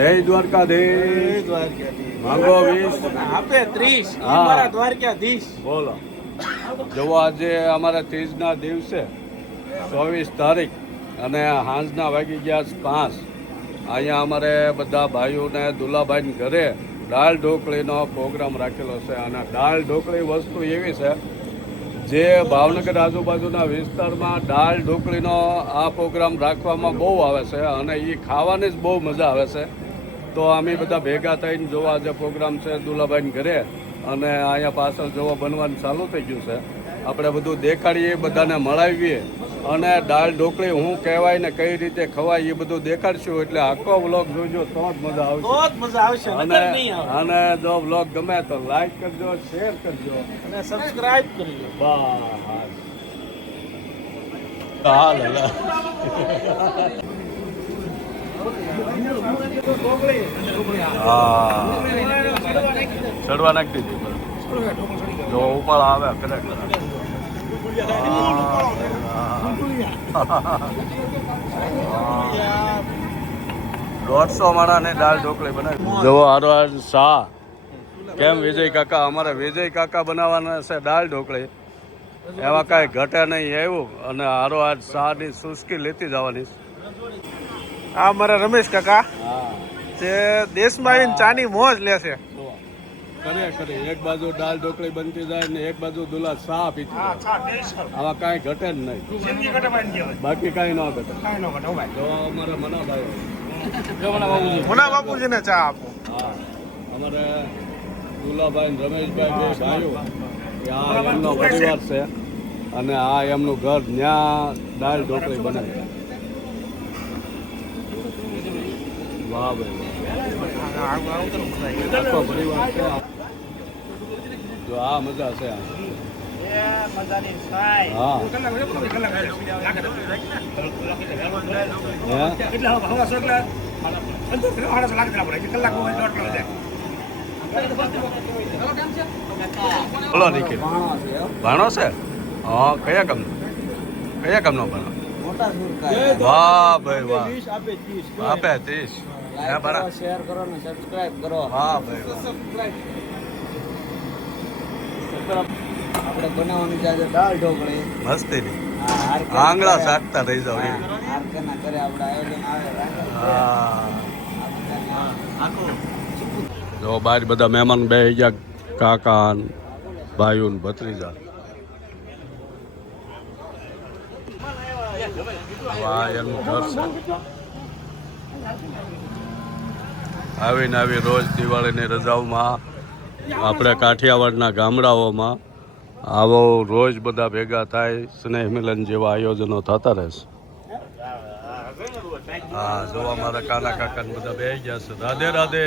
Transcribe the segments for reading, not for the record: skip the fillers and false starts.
જય દ્વારકાધીશ. માંગો 20 આપે 30 હા. મારા દ્વારકાધીશ. બોલો. જો આજે અમારા ત્રીજના દિવસે 24 તારીખ અને સાંજના વાગી ગયા 5. અહીંયા અમારે બધા ભાઈઓને દુલાભાઈ ઘરે દાળ ઢોકળીનો પ્રોગ્રામ રાખેલો છે. અને દાળ ઢોકળી વસ્તુ એવી છે જે ભાવનગર આજુબાજુના વિસ્તારમાં દાળ ઢોકળીનો આ પ્રોગ્રામ રાખવામાં બહુ આવે છે અને એ ખાવાની જ બહુ મજા આવે છે. તો અમે બધા ભેગા થઈને જોવા જે પ્રોગ્રામ છે દુલાભાઈને ઘરે, અને અહીંયા પાછળ જોવા બનવાનું ચાલુ થઈ ગયું છે. આપણે બધું દેખાડીએ, બધાને મળાવીએ અને દાળ ઢોકળી શું કહેવાય ને કઈ રીતે ખવાય એ બધું દેખાડશું. એટલે આખો વ્લોગ જોજો તો જ મજા આવશે. બહુ જ મજા આવશે, નકર નહીં આવે. અને જો વ્લોગ ગમે તો લાઈક કરજો, શેર કરજો અને સબસ્ક્રાઇબ કરજો. બસ હાલ હા ચડવા નાખી દીધી. જો ઉપર આવે ખરેખર 150 માણાને દાળ ઢોકળી બનાવી. જો હારો શાહ કેમ વિજય કાકા, અમારે વિજય કાકા બનાવવાના છે દાળ ઢોકળી. એમાં કાંઈ ઘટે નહીં એવું. અને હારો આજ શાહની સુસ્કી લેતી જવાની. આ મારા રમેશ કાકા જે દેશમાં આવીને ચાની મોજ લેશે. કરે એક બાજુ દાળ ઢોકળી બનતી જાય ને એક બાજુ દુલા શાહ પીતી જાય. આમાં કાંઈ ઘટે જ નહીં, બાકી કાંઈ ન ઘટે. જો અમારે મુના બાપુજીને ચા આપો. હા, અમારે દુલાભાઈ ને રમેશભાઈ બે ભાઈઓ, આ એમનો પરિવાર છે અને આ એમનું ઘર, ત્યાં દાળ ઢોકળી બનાવે. વાહ ભાઈ, આખો પરિવાર છે. જો આ મજા છે. હા બોલો નિખિલ, ભાણો છે? હા, કયા કામનો ભાણો? વાહ ભાઈ વાહ, આપે 30. શેર કરો ને સબસ્ક્રાઇબ કરો. હા ભાઈ, આપણે બનાવવાની છે આજે દાળ ઢોકળી. મસ્તી ની આંગળા સાટતા રહી જાવ એવી. આરકેના ઘરે આપણે આયોજન આવે. જો બહાર બધા મહેમાન બેસી ગયા, કાકા ભાઈઓ ને ભત્રીજા. વાહ, એનું ઘર છે. આવીને આવી રોજ દિવાળીની રજાઓમાં આપણે કાઠિયાવાડના ગામડાઓમાં આવો રોજ બધા ભેગા થાય, સ્નેહ મિલન જેવા આયોજનો થતા રહેશે. હા, જોવા મારા કાના કાકા ને બધા બેસી ગયા છે. રાધે રાધે.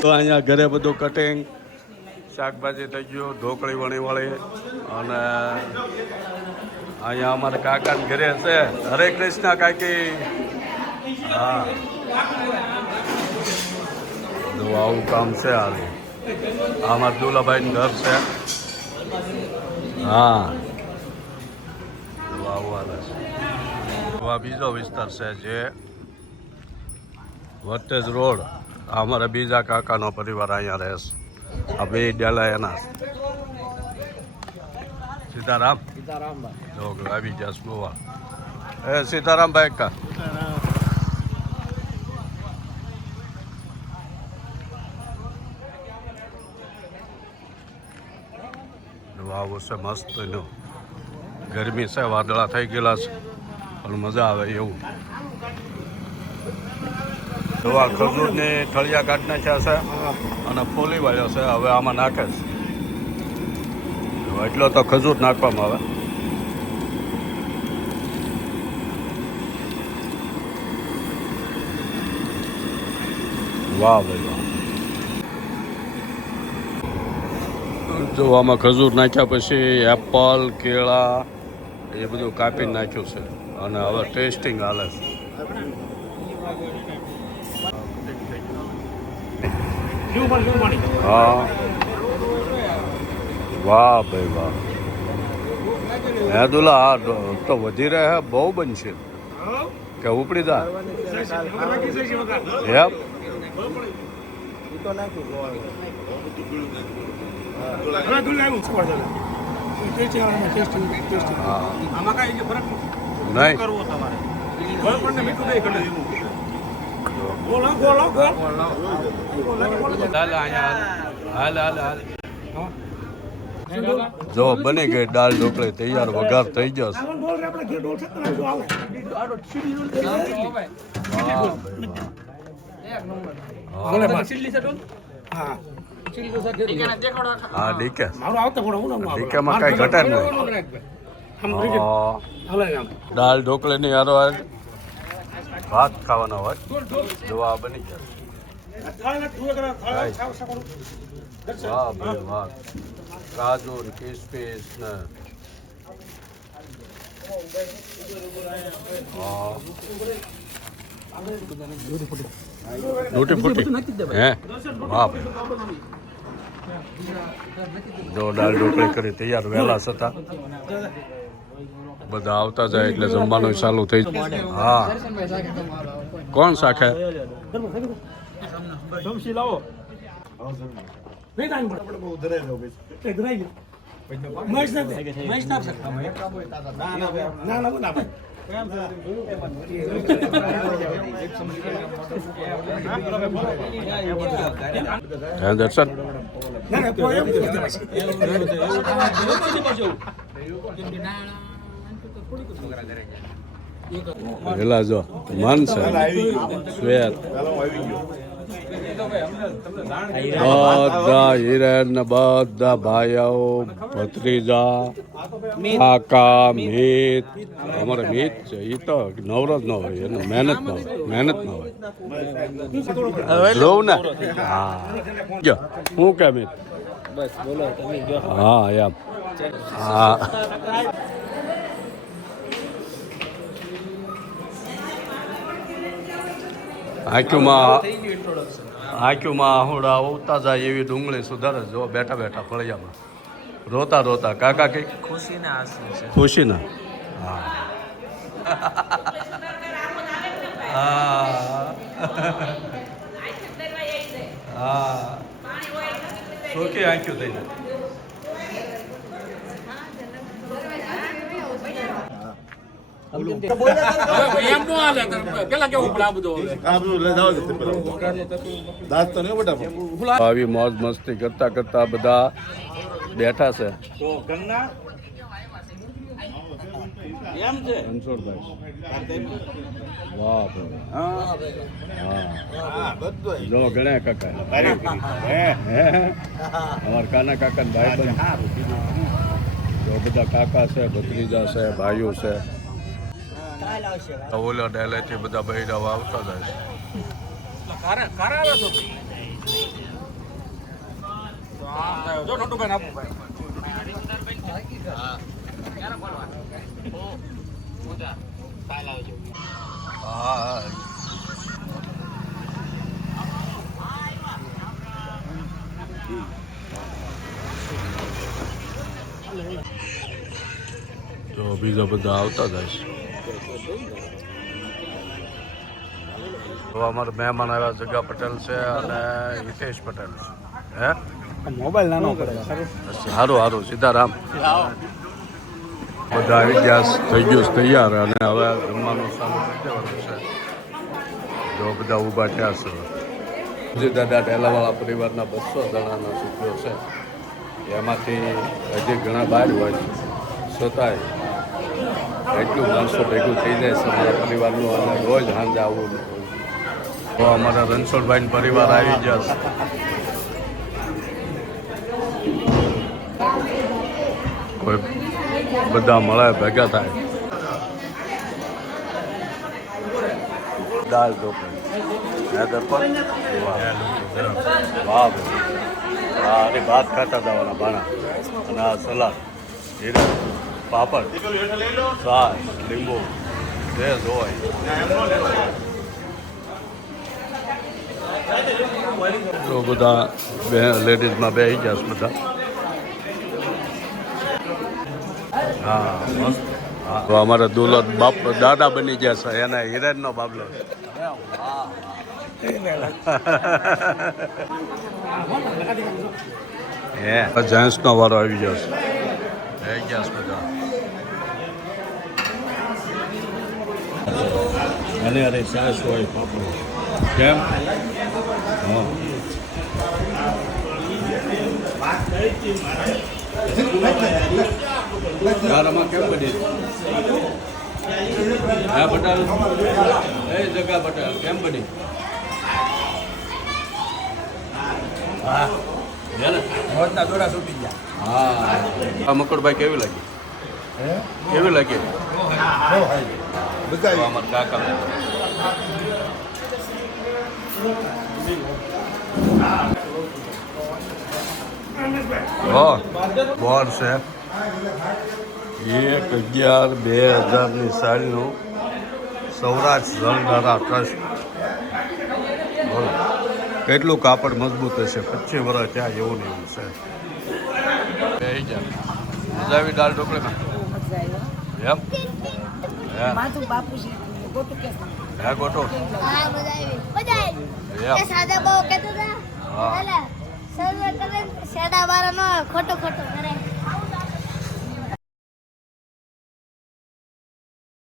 તો અહીંયા ઘરે બધું કટિંગ, શાકભાજી થઈ ગયું, ઢોકળી વણી વળી. અને અહીંયા અમારા કાકા ઘરે છે. હરે કૃષ્ણ કાકી. હા, જો આવું કામ છે. હાલ અમારા દુલાભાઈ ઘર છે. હા, આવું હાલે છે. આ બીજો વિસ્તાર છે જે વટેજ રોડ. અમારા બીજા કાકાનો પરિવાર અહીંયા રહેશે. આ બે ડેલા એના. સીતારામ જો આવી ગયા સ્લોવા. એ સીતારામભાઈ કા આવું છે મસ્ત. એનું ગરમી છે, વાદળા થઈ ગયેલા છે, પણ મજા આવે એવું. તો આ ખજૂરની થળિયા કાઢી નાખ્યા છે અને ફોલી વાળ્યો છે. હવે આમાં નાખે છે. એટલો તો ખજૂર નાખવામાં આવે. વાહ ભાઈ વાહ. જો આમાં ખજૂર નાખ્યા પછી એપલ, કેળા એ બધું કાપીને નાખ્યું છે અને હવે ટેસ્ટિંગ હાલે છે. હા વાહ ભાઈ વાહ. હે દુલા આ તો વધી રહ્યા હે, બહુ બનશે કે ઉપડી જા એમ. નહીં જો બની ગઈ દાળ ઢોકળી તૈયાર, વઘાર થઈ ગયો છે. હા ડીકે ડીકેમાં કઈ ઘટે જ નહીં. દાળ ઢોકળી ની હારો ભાત ખાવાના હોય. જો આ બની ગયા. વાહ ભાઈ વાહ. કાજુ ને કિસમિસ ને રોટી ફૂટી હે. વાહ જો દાળ ઢોકળી કરી તૈયાર, વહેલા છતાં બધા આવતા જાય એટલે જમવાનું ચાલુ થઈ જાય. હા કોણ શાખે દર્શન પેલા જો મન છે શ્વેત બધા હિરેન ને બધા ભાઈઓ ભત્રીજા કાકા મીત. અમારે મીત છે એ તો નવરો જ ન હોય, એનો મહેનત ન હોય, મહેનત ન હોય. જોઉં ને હા હું કે મીત હા એમ હા. આંખ્યુંમાં આહુડા ઉગતા જાય એવી ડુંગળી સુધારે. જો બેઠા બેઠા ફળિયામાં રોતા રોતા કાકા કઈ ખુશીના હા હા શોખી આંખ્યું થઈ જાય. આવી મોજ મસ્તી કરતા કરતા બધા બેઠા છે. વાહ જો ગણ્યા કાકા અમારા કાના કાકા ને ભાઈ બંધ જો બધા કાકા છે, ભત્રીજા છે, ભાઈઓ છે. ઓલા ડેલેથી બધા બૈરાઓ આવતા જાય છે. તો બીજા બધા આવતા જાય છે. તો અમારા મહેમાન આવ્યા જગા પટેલ છે અને હિતેશ પટેલ હે મોબાઈલ નાનો સારું સારું સીતારામ. બધા આવી ગયા, થઈ ગયું તૈયાર અને હવે જમવાનું ચાલુ થઈ જવાનું છે. જો બધા ઊભા થયા છે. જે દાદા ઢેલાવાળા પરિવારના 200 જણાના સભ્યો છે, એમાંથી હજી ઘણા બહાર હોય છતાંય એટલું માણસો ભેગું થઈ જાય છે મારા પરિવારનું. અને રોજ સાંજે આવું તો અમારા રણછોડભાઈ પરિવાર આવી ગયા છે. કોઈ બધા મળે ભેગા થાય. દાળ ઢોકળી વાહ હા અરે ભાત ખાતા જવાના બાણા અને આ સલાડ હીરા પાપડ છાશ લીંબુ જે હોય. તો બધા લેડીઝમાં બેસી ગયા છે બધા. હા મસ્ત હા તો અમારા દુલ્હન બાપ દાદા બની ગયા છે એના હિરેનનો બાબલો હે જેન્ટ્સનો વારો આવી ગયો છે થઈ ગયા છે બધા અને અરે સાસ હોય પાપડ કેમ હા તારામાં કેમ બની હા પટેલ એ જગા પટેલ કેમ બની હા જોડા છૂટી ગયા હા મકડભાઈ કેવી લાગી કેવી લાગી અમારા કાકા બોર છે 1/11/2000 સાલનું સૌરાષ્ટ્ર જળધારા ટ્રસ્ટ બોલો કેટલું કાપડ મજબૂત હશે 25 વર્ષ ત્યાં એવું ને એવું છે મજા આવી દાળ ઢોકળીમાં એમ માથું બાપુજી ગોટું કે હે ગોટો હા મજા આવી કે સાદા બહુ કેતો હતા હા સર્વ કરે સેડા વાળા નો ખોટો ખોટો કરે